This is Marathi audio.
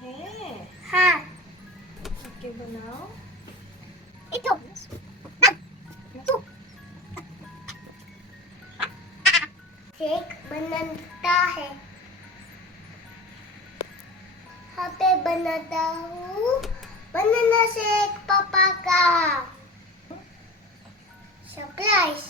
है। हाँ ओके बनाओ। itu शेक बनता है। यहाँ पे बनाता हूँ बनाना शेक पापा का। सरप्राइज।